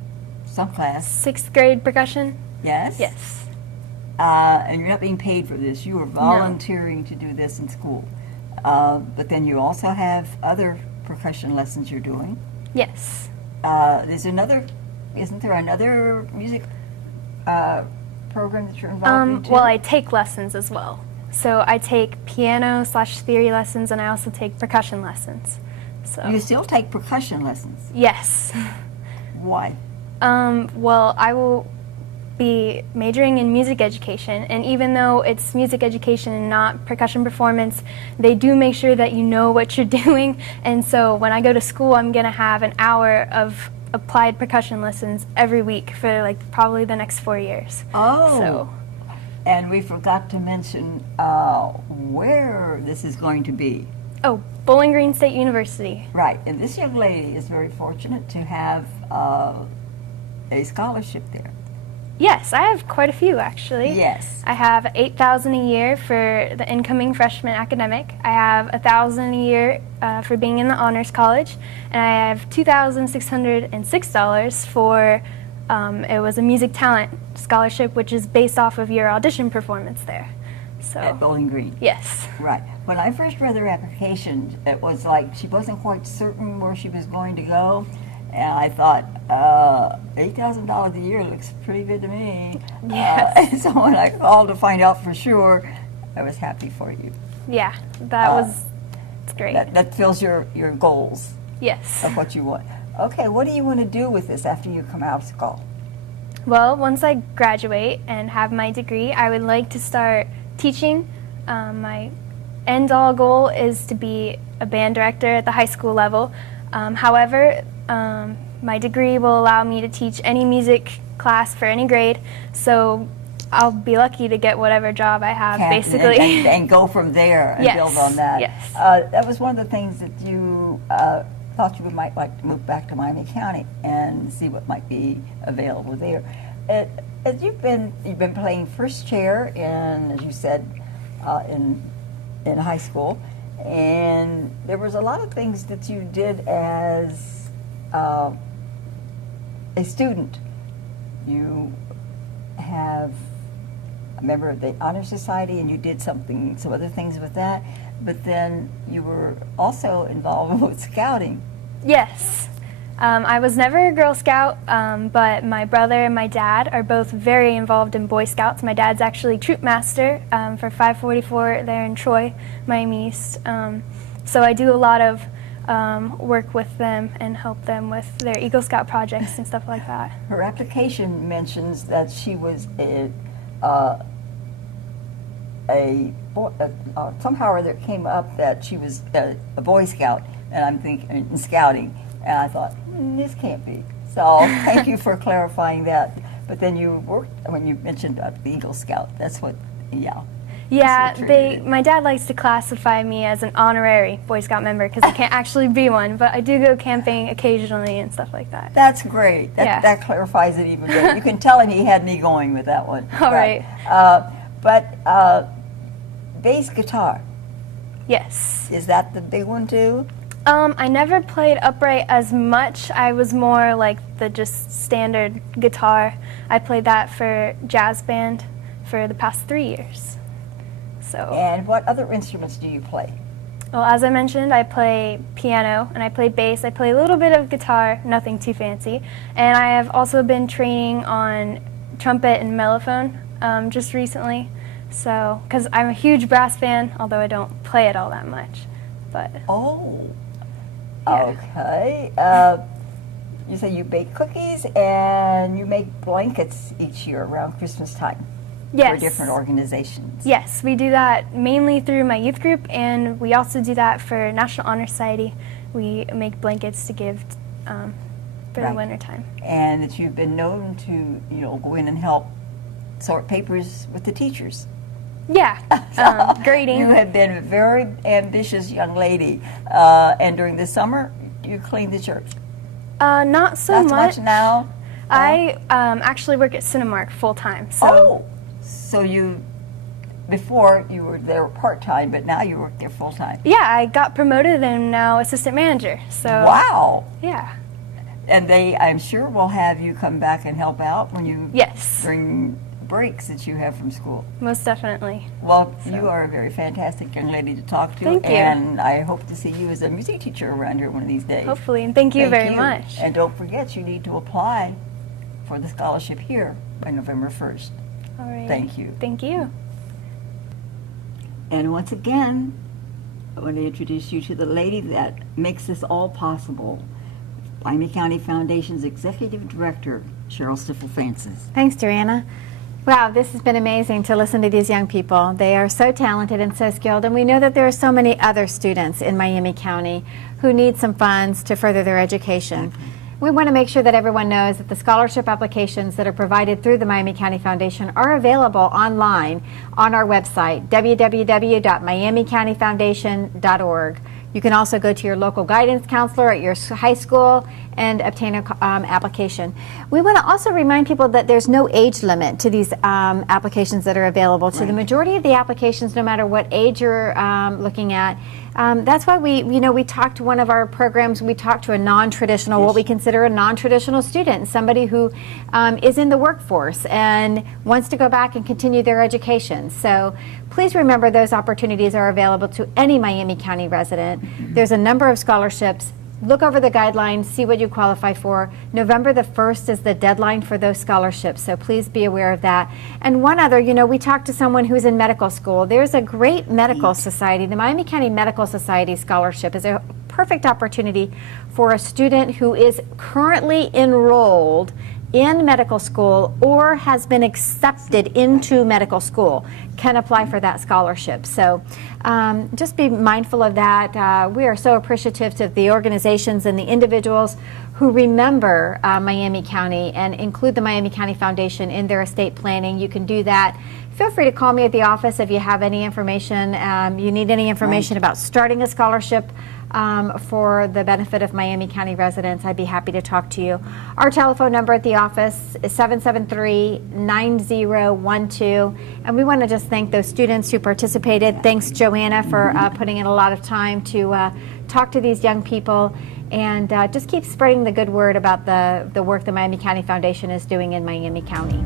class. 6th grade percussion? Yes? Yes. And you're not being paid for this. You are volunteering to do this in school. But then you also have other percussion lessons you're doing. Yes. Isn't there another music program that you're involved in too? Well, I take lessons as well. So I take piano/theory lessons, and I also take percussion lessons. So You still take percussion lessons. yes. Why? Well, I will be majoring in music education, and even though it's music education and not percussion performance, they do make sure that you know what you're doing. And so when I go to school, I'm going to have an hour of applied percussion lessons every week for like probably the next 4 years. Oh. So And we forgot to mention where this is going to be. oh, Bowling Green State University. Right. And this young lady is very fortunate to have a scholarship there. Yes, I have quite a few actually. Yes. I have $8,000 a year for the incoming freshman academic. I have $1,000 a year for being in the honors college, and I have $2,606 for it was a music talent scholarship, which is based off of your audition performance there. So At Bowling Green. yes. Right. When I first read her application, it was like she wasn't quite certain where she was going to go. And I thought, $8,000 a year looks pretty good to me. Yes. And so when I called to find out for sure, I was happy for you. Yeah, that was it's great. That fills your goals Yes. of what you want. Okay, what do you want to do with this after you come out of school? Well, once I graduate and have my degree, I would like to start teaching. My end-all goal is to be a band director at the high school level. However, my degree will allow me to teach any music class for any grade, so I'll be lucky to get whatever job I have, basically. And go from there and Yes, build on that. yes. That was one of the things that you thought you might like to move back to Miami County and see what might be available there. As you've been playing first chair in, as you said, in high school, and there was a lot of things that you did as a student. You have a member of the Honor Society, and you did some other things with that, but then you were also involved with scouting. Yes. I was never a Girl Scout, but my brother and my dad are both very involved in Boy Scouts. My dad's actually troop master for 544 there in Troy, Miami East. So I do a lot of work with them and help them with their Eagle Scout projects and stuff like that. Her application mentions that she was somehow or other it came up that she was a Boy Scout, and I'm thinking in scouting, and I thought, this can't be. So thank you for clarifying that. But then you worked when you mentioned the Eagle Scout. That's what, yeah. Yeah, That's what my dad likes to classify me as an honorary Boy Scout member because I can't actually be one, but I do go camping occasionally and stuff like that. That's great. Yeah. That clarifies it even better. You can tell him he had me going with that one. All right. But bass guitar, Yes. is that the big one too? I never played upright as much. I was more like the just standard guitar. I played that for jazz band for the past 3 years. So, And what other instruments do you play? well, as I mentioned, I play piano and I play bass. I play a little bit of guitar, nothing too fancy. And I have also been training on trumpet and mellophone just recently. So, because I'm a huge brass fan, although I don't play it all that much. But Oh, Yeah. okay. You say you bake cookies and you make blankets each year around Christmas time yes. for different organizations. Yes, we do that mainly through my youth group, and we also do that for National Honor Society. We make blankets to give for Right. the winter time. And that you've been known to, go in and help sort papers with the teachers. Yeah, grading. You have been a very ambitious young lady. And during the summer, you clean the church. Not so Not so much now. I actually work at Cinemark full time. So So before you were there part-time, but now you work there full-time. yeah, I got promoted and now assistant manager. So Wow. yeah, And they, I'm sure, will have you come back and help out when you yes, during breaks that you have from school. most definitely. Well, So- you are a very fantastic young lady to talk to. Thank you. And I hope to see you as a music teacher around here one of these days. Hopefully, and thank you very much. And don't forget, you need to apply for the scholarship here by November 1st. All right. Thank you. Thank you. And once again, I want to introduce you to the lady that makes this all possible. Miami County Foundation's Executive Director, Cheryl Stiffel-Francis. Thanks, Joanna. Wow, this has been amazing to listen to these young people. They are so talented and so skilled, and we know that there are so many other students in Miami County who need some funds to further their education. We want to make sure that everyone knows that the scholarship applications that are provided through the Miami County Foundation are available online on our website, www.miamicountyfoundation.org. You can also go to your local guidance counselor at your high school and obtain an application. We want to also remind people that there's no age limit to these applications that are available. To the majority of the applications, no matter what age you're looking at. That's why we talked to one of our programs, we talked to a non-traditional, what we consider a non-traditional student, somebody who is in the workforce and wants to go back and continue their education. So please remember those opportunities are available to any Miami County resident. There's a number of scholarships. Look over the guidelines, see what you qualify for. November the 1st is the deadline for those scholarships, so please be aware of that. And one other, we talked to someone who's in medical school. There's a great medical society. The Miami County Medical Society Scholarship is a perfect opportunity for a student who is currently enrolled in medical school or has been accepted into medical school can apply for that scholarship. So just be mindful of that. We are so appreciative to the organizations and the individuals who remember Miami County and include the Miami County Foundation in their estate planning. You can do that. Feel free to call me at the office if you have any information, you need any information about starting a scholarship for the benefit of Miami County residents. I'd be happy to talk to you. Our telephone number at the office is 773-9012. And we want to just thank those students who participated. Thanks, Joanna, for putting in a lot of time to talk to these young people. And just keep spreading the good word about the work the Miami County Foundation is doing in Miami County.